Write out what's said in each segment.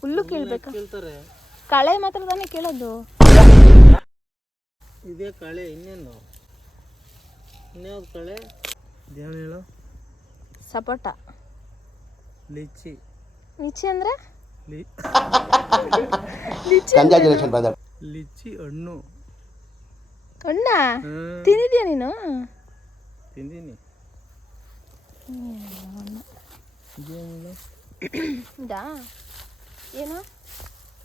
ಹುಲ್ಲು ಕೀಳ್ಬೇಕಾ? ಕೇಳ್ತಾರೆ. ಕಳೆ ಮಾತ್ರ ತಾನೇ ಕೇಳೋದು. ಇದೇ ಕಳೆ, ಇನ್ನೇನು ಇನ್ಯಾವ್ದು ಕಳೆ? ಇದೇನು ಹೇಳು? ಸಪೋಟ. ಲಿಚ್ಚಿ. ಲಿಚ್ಚಿ ಅಂದ್ರೆ ಲಿಚ್ಚಿ ಹಣ್ಣು. ಹಣ್ಣ ತಿಂದಿದ್ಯಾ ನೀನು? ತಿಂದೀನಿ. ಇದಾ ಏನು?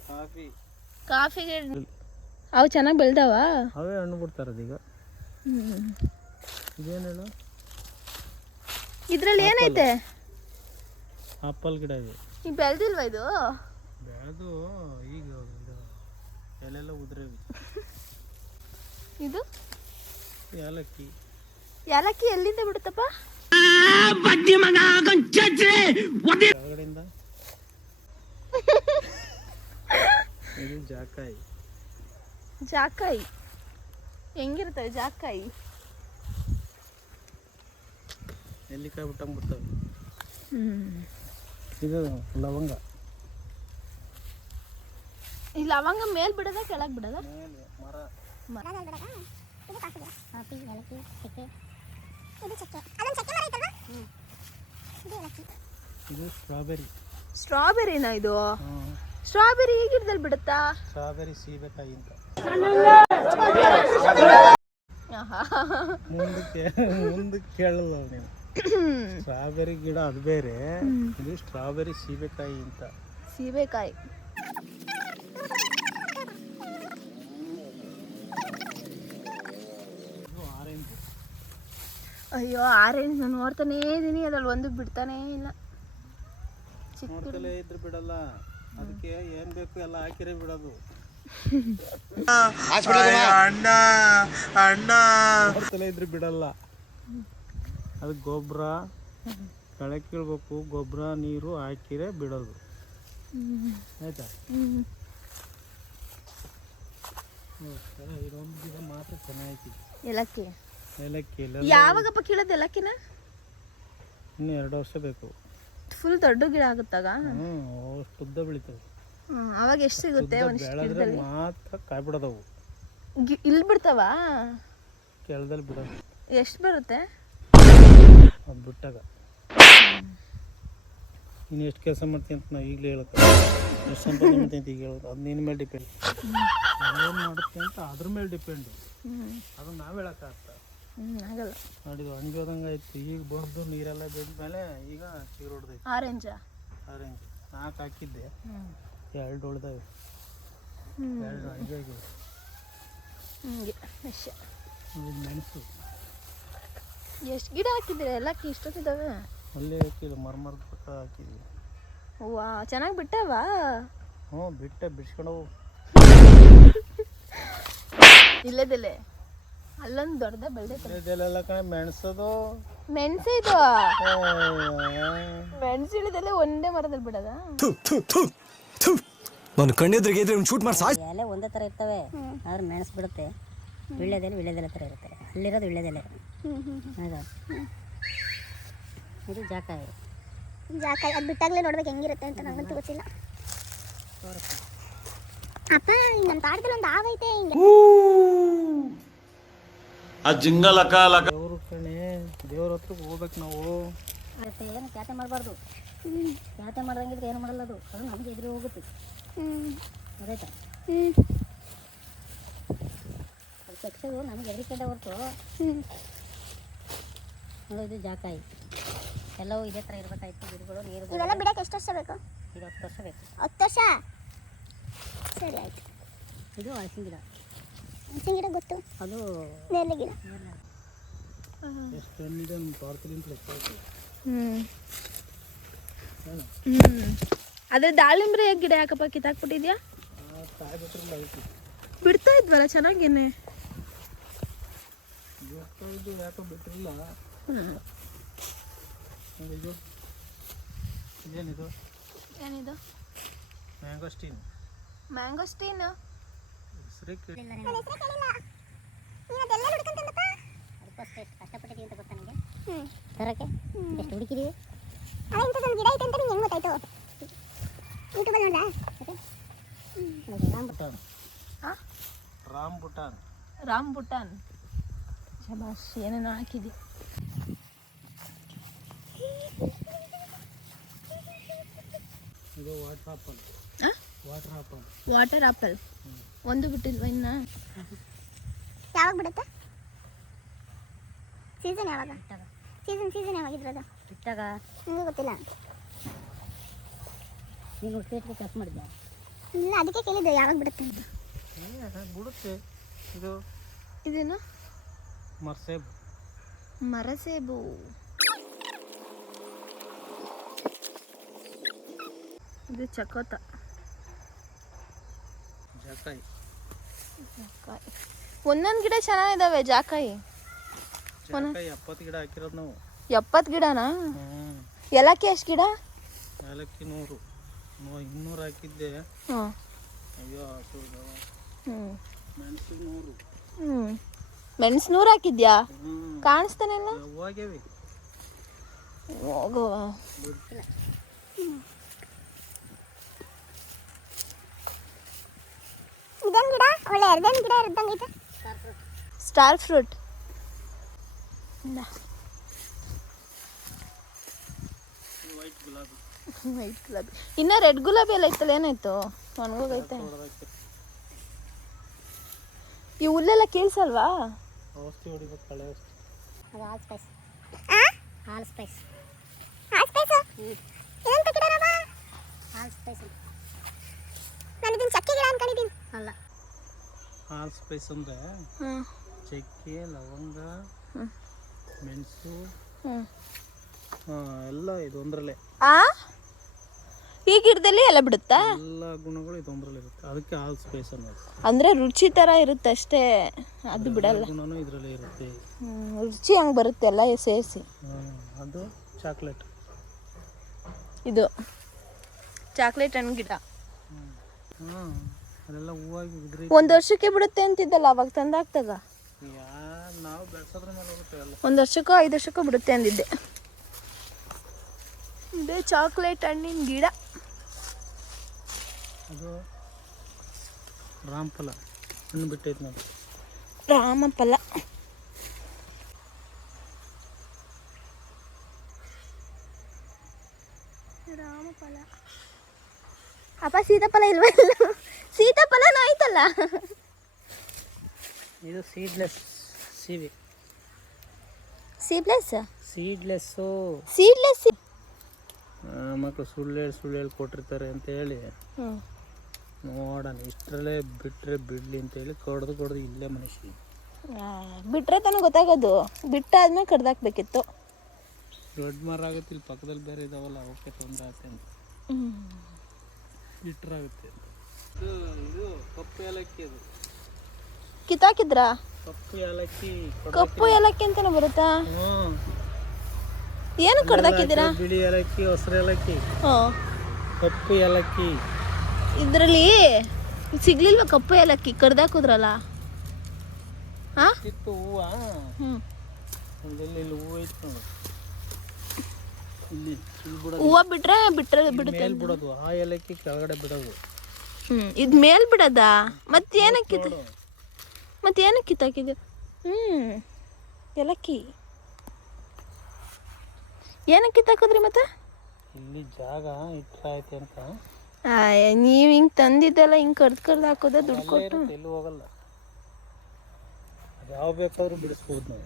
ಕಾಫಿ. ಕಾಫಿಗೆ ಅವು ಚೆನ್ನಾಗಿ ಬೆಳ್ದಾವ? ಅವೇ ಹಣ್ಣು ಬಿಡ್ತಾರದೀಗ. ಇದೇನು ಹೇಳು? ಇದ್ರಲ್ಲಿ ಏನೈತೆ? ಆಪಲ್ ಗಿಡ ಇದೆ. ಈಗ ಬೆಳ್ದಿಲ್ವಾ ಇದು? ಬೆಳೆದು ಈಗ ಎಲೆಲ್ಲ ಉದ್ರವಿ. ಇದು ಏಲಕ್ಕಿ. ಏಲಕ್ಕಿ ಎಲ್ಲಿಂದ ಬಿಡುತ್ತಪ್ಪ? ಕೆಳಗಡೆಯಿಂದ. ಇದು ಜಾಕಾಯಿ. ಜಾಕಾಯಿ ಹೆಂಗಿರ್ತವೆ ಜಾಕಾಯಿ? ನೆಲ್ಲಿಕಾಯಿ ಬಿಟ್ಟಂಗೆ ಬಿಡ್ತವೆ. ಇದು ಲವಂಗ. ಈ ಲವಂಗ ಮೇಲ್ ಬಿಡದ ಕೆಳಗೆ ಬಿಡದ? ಮರ. ಇದು ಸ್ಟ್ರಾಬೆರಿ. ಸ್ಟ್ರಾಬೆರಿನಾ ಇದು? ಸ್ಟ್ರಾಬೆರಿ ಈ ಗಿಡದಲ್ಲಿ ಬಿಡುತ್ತಾ? ಸ್ಟ್ರಾಬೆರಿ ಸೀಬೆಕಾಯಿ ಅಂತ. ಮುಂದಕ್ಕೆ ಕೇಳಲ್ಲ ನೀವು. ಸ್ಟ್ರಾಬೆರಿ ಗಿಡ ಅದು ಬೇರೆ, ಇದು ಸ್ಟ್ರಾಬೆರಿ ಸೀಬೆಕಾಯಿ ಅಂತ. ಸೀಬೆಕಾಯಿ. ಅಯ್ಯೋ ಆರೆಂಜ್ ನಾನು ನೋಡ್ತಾನೇ ಇದೀನಿ, ಅದ್ರಲ್ಲಿ ಒಂದು ಬಿಡ್ತಾನೇ ಇಲ್ಲ. ನೋಡ್ತಲೇ ಇದ್ರೆ ಬಿಡಲ್ಲ, ಅದಕ್ಕೆ ಏನ್ ಬೇಕು ಎಲ್ಲ ಹಾಕಿರೇ ಬಿಡೋದು. ಅಣ್ಣ ಅಣ್ಣ ನೋಡ್ತಲೇ ಇದ್ರೆ ಬಿಡಲ್ಲ. ಅದಕ್ಕೆ ಗೊಬ್ಬರ ಕಳೆ ಕೀಳ್ಬೇಕು, ಗೊಬ್ಬರ ನೀರು ಹಾಕಿರೇ ಬಿಡೋದು. ಆಯ್ತಾ? ಇದೊಂದು ಗಿಡ ಮಾತ್ರ ಚೆನ್ನಾಗಿ. ಏಲಕ್ಕಿ. ಏಲಕ್ಕಿ ಯಾವಾಗಪ್ಪ ಕೀಳೋದು ಏಲಕ್ಕಿನ? ಇನ್ನು 2 ವರ್ಷ ಬೇಕು. ಫುಲ್ ದೊಡ್ಡ ಗಿಡ ಆಗುತ್ತಾಗ? ಅಷ್ಟು ಉದ್ದ ಬೆಳಿತವೆ. ಅವಾಗ ಎಷ್ಟು ಸಿಗುತ್ತೆ? ಬೆಳೆದ್ರೆ ಮಾತ್ರ ಕಾಯಿ ಬಿಡೋದವು. ಇಲ್ಲಿ ಬಿಡ್ತಾವ? ಕೆಳದಲ್ಲಿ ಬಿಡೋದು. ಎಷ್ಟು ಬರುತ್ತೆ ಅದು ಬಿಟ್ಟಾಗ? ನೀನು ಎಷ್ಟು ಕೆಲಸ ಮಾಡ್ತೀನಿ ಅಂತ ನಾವು ಈಗಲೇ ಹೇಳಕ್ಕೆ, ಎಷ್ಟು ಸಂಪಾದನೆ ಮಾಡ್ತೀನಿ ಅಂತ ಈಗ ಹೇಳೋದು, ಅದು ನಿನ್ನ ಮೇಲೆ ಡಿಪೆಂಡ್. ಏನು ಮಾಡುತ್ತೆ ಅಂತ ಅದ್ರ ಮೇಲೆ ಡಿಪೆಂಡು. ಅದನ್ನು ನಾವು ಹೇಳೋಕ್ಕಾಗ್ತ ಆಗಲ್ಲ. ನೋಡಿದ್ದು ಹಂಗೋದಂಗೆ ಆಯ್ತು. ಈಗ ಬಂದು ನೀರೆಲ್ಲ ಬೆಳೆದ ಮೇಲೆ ಈಗ ಚಿಗುರು ಹೊಡೆದೈತೆ. ಆರೆಂಜ್ 4 ಹಾಕಿದ್ದೆ, 2 ಉಳ್ದಾವೆ. 2 ಹಂಗೆ ಮೆಣಸು. ಎಷ್ಟು ಗಿಡ ಹಾಕಿದ್ದೀರ? ಏಲಕ್ಕಿ ಇಷ್ಟೊತ್ತಿದ್ದಾವೆ? ಅಲ್ಲೇ ಹಾಕಿಲ್ಲ, ಮರದ ಪಕ್ಕ ಹಾಕಿದ್ವಿ. ವಾ ಚೆನ್ನಾಗಿ ಬಿಟ್ಟವ? ಹ್ಞೂ ಬಿಟ್ಟೆ, ಬಿಡ್ಸ್ಕೊಂಡು ಇಲ್ಲದಲ್ಲೇ ಅಲ್ಲೊಂದು ದೊಡ್ಡದ ಬೆಳೆದೈತೆ. ಇದೆಲ್ಲ ಕಣೆ ಮೆಣಸದು. ಮೆಣಸು ಇದು? ಮೆಣಸು ಇಳಿದಲ್ಲೇ ಒಂದೇ ಮರದಲ್ಲಿ ಬಿಡದ? ನಾನು ಕಣ್ಣೆದ್ರಿಗೆ ಇದ್ರೆ ಒಂದು ಶೂಟ್ ಮಾಡಿ ಸಾಯ್. ಎಲೆ ಒಂದೇ ಥರ ಇರ್ತವೆ, ಆದ್ರೆ ಮೆಣಸು ಬಿಡುತ್ತೆ. ವಿಳ್ಯದೆಲೆ ಥರ ಇರುತ್ತೆ. ಅಲ್ಲಿರೋದು ವಿಳ್ಯದೆಲೆ. ಹೌದಾ? ಇದು ಜಾಕಾಯಿ. ಜಾಕಾಯಿ ಅದು ಬಿಟ್ಟಾಗಲೇ ನೋಡ್ಬೇಕು ಹೆಂಗಿರುತ್ತೆ ಅಂತ ನನಗಂತೂ ಗೊತ್ತಿಲ್ಲ. ಅಪ್ಪ ನನ್ನ ಪಾಡದಲ್ಲಿ ಒಂದು ಆಗೈತೆ ಹಿಂಗೆ. ಆ ಜಿಂಗಲ್ ಅಕ್ಕ ದೇವ್ರ ಕಣೆ, ದೇವ್ರ ಹತ್ರಕ್ಕೆ ಹೋಗ್ಬೇಕು ನಾವು. ಅದಕ್ಕೆ ಏನು ಕ್ಯಾತೆ ಮಾಡಬಾರ್ದು. ಕ್ಯಾತೆ ಮಾಡ್ದಂಗಿದ್ರೆ ಏನು ಮಾಡಲ್ಲ ಅದು, ಅದು ನಮಗೆ ಎದುರು ಹೋಗುತ್ತೆ. ಅದಾಯ್ತಾ? ಅದು ಕೆಟ್ಟದು ನಮಗೆ ಎದುರಿಕೆಂಡ ಹೊರತು. ನೋಡು, ಇದು ಜಾಕಾಯಿ. ಎಲ್ಲವೂ ಇದೇ ಥರ ಇರಬೇಕಾಯ್ತು. ಗಿಡಗಳು ನೀರು ಇವೆಲ್ಲ ಬಿಡಕ್ಕೆ ಎಷ್ಟು ವರ್ಷ ಬೇಕು? ಇದು 10 ವರ್ಷ ಬೇಕು. 10 ವರ್ಷ? ಸರಿ ಆಯ್ತು. ಇದು ಹಲಸಿನ ಗಿಡ. ಹಲಸಿನ ಗಿಡ ಗೊತ್ತು, ಅದು ನೇರಳೆ ಗಿಡ. ಎಷ್ಟು ಹಣ್ಣಿದೆ ನಮ್ಮ ತೋಟದಲ್ಲಿ ಅಂತ ಲೆಕ್ಕ. ಅದೇ ದಾಳಿಂಬ್ರೆ ಗಿಡ ಯಾಕಪ್ಪ ಕಿತ್ತಾಕ್ಬಿಟ್ಟಿದ್ಯಾ? ಕಾಯಿ ಬಿಟ್ಟರಲ್ಲ ಐತಿ. ಬಿಡ್ತಾ ಇದ್ವಲ್ಲ ಚೆನ್ನಾಗೇನೆ. ಇದು ಯಾಕೋ ಬಿಟ್ಟಿರಲ್ಲ. ಇದು ಇದೇನಿದು? ಏನಿದು? ಮ್ಯಾಂಗೋಸ್ಟೀನ್. ಮ್ಯಾಂಗೋಸ್ಟೀನ್ ಹೆಸರೇ ಕೇಳಿಲ್ಲ. ಅದಕ್ಕೋಸ್ಕರ ಕಷ್ಟಪಟ್ಟಿದ್ದೀವಿ ಅಂತ ಗೊತ್ತಾ ನನಗೆ ತರಕ್ಕೆ. ಎಷ್ಟು ಹುಡುಕಿದೀವಿ. ಇಂಥದ್ದೊಂದು ಗಿಡ ಐತೆ ಅಂತ ನಿಂಗೆ ಹೆಂಗೆ ಗೊತ್ತಾಯ್ತು? ಯೂಟ್ಯೂಬಲ್ಲಿ ನೋಡ್ದಾ? ಬುಟಾನ್ ಆ? ರಾಮ್ ಬುಟಾನ್. ರಾಮ್ ಬುಟಾನ್. ಶಬಾಷ್, ಏನೇನೋ ಹಾಕಿದಿ. ಇದು water apple. Water apple. Water apple ಒಂದು ಬಿಟ್ಟಿಲ್ವ ಇನ್ನ? ಯಾವಾಗ ಬಿಡುತ್ತೆ ಸೀಸನ್? ಯಾವಾಗ ಸೀಸನ್ ಯಾವಾಗಿದ್ರದು? ಬಿಟ್ಟಾಗ ನಿಮಗೆ ಗೊತ್ತಿಲ್ಲ? ನೀನು ಸ್ಟೇಟ್ಗೆ ಚೆಕ್ ಮಾಡಿದ್ದೆ? ಇಲ್ಲ, ಅದಕ್ಕೆ ಕೇಳಿದ್ದು ಯಾವಾಗ ಬಿಡುತ್ತೆ ಅಂತ. ಬಿಡುತ್ತೆ. ಇದು ಇದೇನು? ಮರ್ಸೇಬ್. ಮರಸೇಬು. ಇದು ಚಕೋತ. ಜಾಕಾಯಿ. ಒಂದೊಂದು ಗಿಡ ಚೆನ್ನಾಗಿದಾವೆ. ಜಾಕಾಯಿ ಜಾಕಾಯಿ 70 ಗಿಡ ಹಾಕಿರೋದು ನಾವು. 70 ಗಿಡನಾ? ಏಲಕ್ಕಿ ಎಷ್ಟು ಗಿಡ? ಏಲಕ್ಕಿ 100. 200 ಹಾಕಿದ್ದೆ. ಹಾಂ. ಅಯ್ಯೋ ಹಸುದು. ಮೆಣಸು 100. ಮೆಣಸು 100 ಹಾಕಿದ್ಯಾ? ಕಾಣಿಸ್ತಾನೆ ಇಲ್ಲ. ಹೋಗ್ಯಾವೆ. ಹೋಗುವ. ಇದೇನು ಗಿಡ? ಒಳ್ಳೆ ಎರಡೇನು ಗಿಡ ಇದ್ದಂಗೈತೆ. Star fruit. ವೈಟ್ ಗುಲಾಬಿ. ವೈಟ್ ಗುಲಾಬಿ. ಇನ್ನ ರೆಡ್ ಗುಲಾಬಿ ಎಲ್ಲ ಐತಲ್ಲ, ಏನಾಯ್ತು? ಒಣಗೋಗೈತೆ. ಈ ಹುಲ್ಲೆಲ್ಲ ಕೇಳಿಸಲ್ವಾ? ಔಷಧಿ ಹೊಡಿಬೇಕು, ಕಳೆ ಔಷಧಿ. ಅದು ಹಾಲ್ ಸ್ಪೈಸ್. ಹಾಲ್ ಸ್ಪೈಸ್. ಹಾಲ್ ಸ್ಪೈಸು? ಇದೆಂತ ಗಿಡನಪ್ಪ? ಹಾಲ್ ಸ್ಪೈಸ್ ನಾನು ಇದನ್ನು ಚಕ್ಕೆ ಗಿಡ ಅನ್ಕೊಂಡಿದ್ದೀನಿ. ಅಲ್ಲ, ಹಾಲ್ ಸ್ಪೈಸ್ ಅಂದರೆ ಹ್ಞೂ ಚಕ್ಕೆ, ಲವಂಗ, ಮೆಣಸು ಹ್ಞೂ ಎಲ್ಲ ಇದೊಂದರಲ್ಲೇ. ಆ ಈ ಗಿಡದಲ್ಲಿ ಎಲ್ಲ ಬಿಡುತ್ತಾ? ಎಲ್ಲ ಗುಣಗಳು ಇದೊಂದರಲ್ಲಿ ಇರುತ್ತೆ, ಅದಕ್ಕೆ ಹಾಲ್ ಸ್ಪೈಸ್ ಅನ್ನೋದು. ಅಂದ್ರೆ ರುಚಿ ತರ ಇರುತ್ತೆ ಅಷ್ಟೇ, ಅದು ಬಿಡಲ್ಲ. ಗುಣನೂ ಇದರಲ್ಲೇ ಇರುತ್ತೆ. ರುಚಿ ಹಂಗೆ ಬರುತ್ತೆ ಎಲ್ಲ ಸೇರಿಸಿ. ಅದು ಚಾಕ್ಲೇಟ್. ಇದು ಚಾಕ್ಲೇಟ್ ಹಣ್ಣು ಗಿಡ. ಅದೆಲ್ಲ ಹೂವಾಗಿ ಉದ್ರಿ. ಒಂದು ವರ್ಷಕ್ಕೆ ಬಿಡುತ್ತೆ ಅಂತಿದ್ದಲ್ಲ ಅವಾಗ ತಂದಾಕ್ತಾಗ? ನಾವು ಬೆಳೆಸೋದ್ರ ಮೇಲೆ ಹೋಗುತ್ತೆ ಎಲ್ಲ. 1 ವರ್ಷಕ್ಕೋ 5 ವರ್ಷಕ್ಕೋ ಬಿಡುತ್ತೆ ಅಂದಿದ್ದೆ. ಇದೇ ಚಾಕ್ಲೇಟ್ ಹಣ್ಣಿನ ಗಿಡ. ಅದು ರಾಮಫಲ ಹಣ್ಣು ಬಿಟ್ಟೈತೆ ನೋಡಿ. ರಾಮಫಲ. ರಾಮಫಲ. ಅಪ್ಪ ಸೀತಾಫಲ ಇಲ್ವ? ಸೀತಾಫಲನೂ ಆಯ್ತಲ್ಲ. ಇದು ಸೀಡ್ಲೆಸ್ ಸೀಬೆ. ಸೀಡ್ಲೆಸ್. ಸೀಡ್ಲೆಸ್ಸು. ಸೀಡ್ಲೆಸ್. ಮಕ್ಕಳು ಸುಳ್ಳು ಕೊಟ್ಟಿರ್ತಾರೆ ಅಂತ ಹೇಳಿ ನೋಡೋಣ, ಇಷ್ಟರಲ್ಲೇ ಬಿಟ್ಟರೆ ಬಿಡಲಿ ಅಂತೇಳಿ ಕಡ್ದು ಇಲ್ಲೇ ಮನುಷ್ಯ ಬಿಟ್ರೆ ತಾನೇ ಗೊತ್ತಾಗೋದು. ಬಿಟ್ಟಾದ್ಮೇಲೆ ಕಡ್ದಾಕ್ಬೇಕಿತ್ತು. ದೊಡ್ಡ ಮರ ಆಗುತ್ತೆ, ಇಲ್ಲಿ ಪಕ್ಕದಲ್ಲಿ ಬೇರೆ ಇದಾವಲ್ಲ, ಅವಕ್ಕೆ ತೊಂದರೆ ಆಗುತ್ತೆ ಅಂತ ಬಿಟ್ರಾಗುತ್ತೆ. ಇದು ಕಪ್ಪು ಏಲಕ್ಕಿ. ಅದು ಕಿತ್ತಾಕಿದ್ರಾ? ಕಪ್ಪು ಏಲಕ್ಕಿ. ಕಪ್ಪು ಏಲಕ್ಕಿ ಅಂತಾನೆ ಬರುತ್ತಾ? ಏನು ಕಡ್ದಾಕಿದ್ದೀರಾ? ಬಿಳಿ ಏಲಕ್ಕಿ, ಹಸಿರು ಏಲಕ್ಕಿ, ಕಪ್ಪು ಏಲಕ್ಕಿ. ಇದರಲ್ಲಿ ಸಿಗ್ಲಿಲ್ವಾ ಕಪ್ಪು ಏಲಕ್ಕಿ? ಕಡ್ದಾಕುದ್ರಲ್ಲ. ಹಾ ಇತ್ತು ಹೂವು. ಇಲ್ಲಿ ಹೂವು ಐತೆ ನೋಡಿ. ಇಲ್ಲಿ ಹೂವು ಬಿಟ್ರೆ ಬಿಡುತ್ತೆ. ಬಿಡೋದು ಆ ಏಲಕ್ಕಿ ಕೆಳಗಡೆ ಬಿಡೋದು. ಇದು ಮೇಲ್ ಬಿಡೋದಾ? ಮತ್ತೇನಕ್ಕೆ ಕಿತ್ತಾಕಿದ್ದು? ಏಲಕ್ಕಿ ಏನಕ್ಕೆ ಕಿತ್ತಾಕಿದ್ರಿ ಮತ್ತೆ? ಇಲ್ಲಿ ಜಾಗ ಇಟ್ರ ಐತೆ ಅಂತ. ನೀವು ಹಿಂಗೆ ತಂದಿದ್ದೆಲ್ಲ ಹಿಂಗೆ ಕಡ್ದು ಹಾಕೋದ ದುಡ್ಡು ಕೊಟ್ಟು? ಎಲ್ಲೂ ಹೋಗಲ್ಲ, ಅದು ಯಾವ ಬೇಕಾದ್ರೂ ಬಿಡಿಸ್ಬೋದು ನಾವು.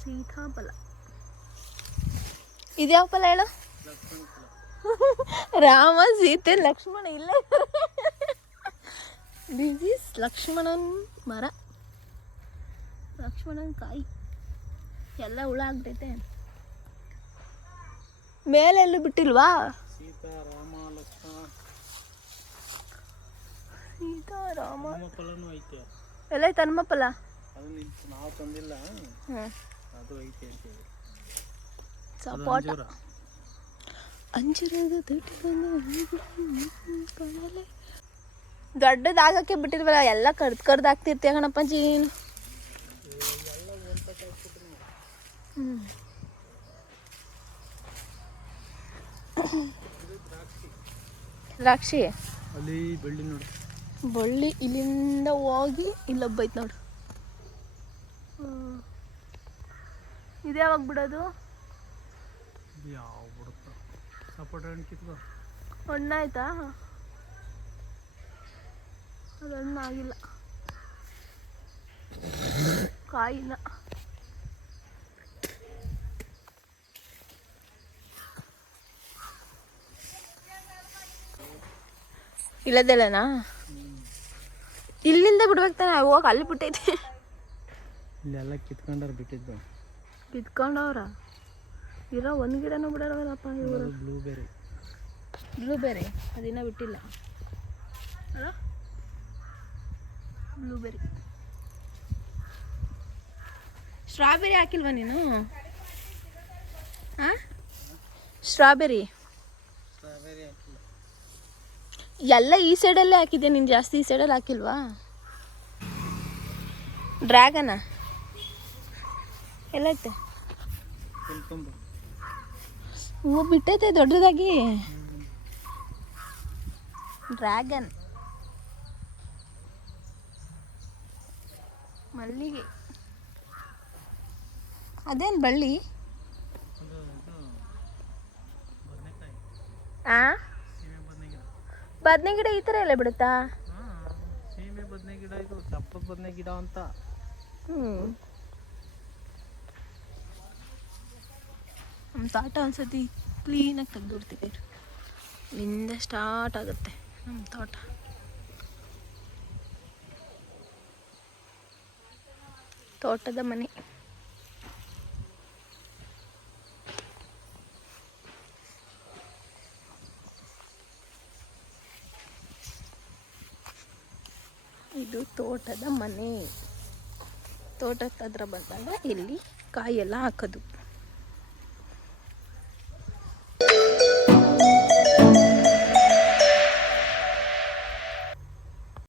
ಸೀತಾಫಲ. ಇದ್ಯಾವ ಫಲ ಹೇಳು? ರಾಮ ಸೀತೆ ಲಕ್ಷ್ಮಣ ಇಲ್ಲ. ದಿಸ್ ಈಸ್ ಲಕ್ಷ್ಮಣನ್ ಮರ, ಲಕ್ಷ್ಮಣನ್ ಕಾಯಿ. ಎಲ್ಲ ಹುಳ ಆಗ್ತೈತೆ. ಮೇಲೆಲ್ಲೂ ಬಿಟ್ಟಿಲ್ವಾ? ಸೀತಾ ರಾಮ ಲಕ್ಷ್ಮಣ. ಸೀತಾ ರಾಮ ಫಲನೂ ಐತೆ. ಎಲ್ಲ ಐತೆ ಹನುಮ ಫಲ. ಅದು ನಾವು ತಂದಿಲ್ಲ, ಅದು ಐತೆ ಅಂತ ಹೇಳಿ. ಸಪೋಟ. ಅಂಜೂರದ ದೊಡ್ಡದಾಗಕ್ಕೆ ಬಿಟ್ಟಿಲ್ವಲ್ಲ, ಎಲ್ಲ ಕಡ್ದು ಹಾಕ್ತಿರ್ತೀಯ ಕಣಪ್ಪ ಜೀನು. ದ್ರಾಕ್ಷಿ ಅಲ್ಲಿ ಬೆಳ್ಳಿ ನೋಡಿ. ಬಳ್ಳಿ ಇಲ್ಲಿಂದ ಹೋಗಿ ಇಲ್ಲೊಬ್ಬೈತೆ ನೋಡು. ಇದು ಯಾವಾಗ ಬಿಡೋದು? ಯಾವ ಬಿಡುತ್ತ ಸಪೋಟ ಹಣ್ಣು ಕಿತ್ಕೋ. ಹಣ್ಣಾಯ್ತಾ? ಅದು ಹಣ್ಣು ಆಗಿಲ್ಲ, ಕಾಯಿಲ್ಲ. ಇಲ್ಲದೆಲ್ಲನಾ? ಇಲ್ಲಿಂದ ಬಿಡ್ಬೇಕು ತಾನೆ, ಹೋಗಿ ಅಲ್ಲಿ ಬಿಟ್ಟೈತೆ. ಇಲ್ಲೆಲ್ಲ ಕಿತ್ಕೊಂಡಾರ ಬಿಟ್ಟಿದ್ದು. ಕಿತ್ಕೊಂಡವ್ರ ಇರೋ ಒಂದು ಗಿಡನೂ ಬಿಡೋರಲ್ಲಪ್ಪ ಇವರು. ಬ್ಲೂಬೆರಿ ಅದಿನ್ನ ಬಿಟ್ಟಿಲ್ಲ ಅಲ್ಲ? ಬ್ಲೂಬೆರಿ. ಸ್ಟ್ರಾಬೆರಿ ಹಾಕಿಲ್ವಾ ನೀನು? ಹಾಂ, ಸ್ಟ್ರಾಬೆರಿ ಎಲ್ಲ ಈ ಸೈಡಲ್ಲೇ ಹಾಕಿದ್ದೆ ನೀನು, ಜಾಸ್ತಿ ಈ ಸೈಡಲ್ಲಿ ಹಾಕಿಲ್ವಾ? ಡ್ರ್ಯಾಗನ ಎಲ್ಲೈತೆ? ಹೂವು ಬಿಟ್ಟೈತೆ ದೊಡ್ಡದಾಗಿ. ಡ್ರ್ಯಾಗನ್, ಮಲ್ಲಿಗೆ, ಅದೇನು ಬಳ್ಳಿ? ಆ ಬದನೆ ಗಿಡ ಈ ಥರ ಎಲ್ಲ ಬಿಡುತ್ತಾ? ಸೀಮೆ ಬದನೆ ಗಿಡ, ಇದು ಚಪ್ಪದ ಬದನೆ ಗಿಡ ಅಂತ. ನಮ್ಮ ತೋಟ ಒಂದ್ಸತಿ ಕ್ಲೀನಾಗಿ ತೆಗೆದುಬಿಡ್ತೀವಿ. ಇಲ್ಲಿಂದ ಸ್ಟಾರ್ಟ್ ಆಗುತ್ತೆ ನಮ್ಮ ತೋಟ. ತೋಟದ ಮನೆ. ಇದು ತೋಟದ ಮನೆ. ತೋಟಕ್ಕೆ ಹತ್ರ ಬಂದಾಗ ಇಲ್ಲಿ ಕಾಯೆಲ್ಲ ಹಾಕೋದು.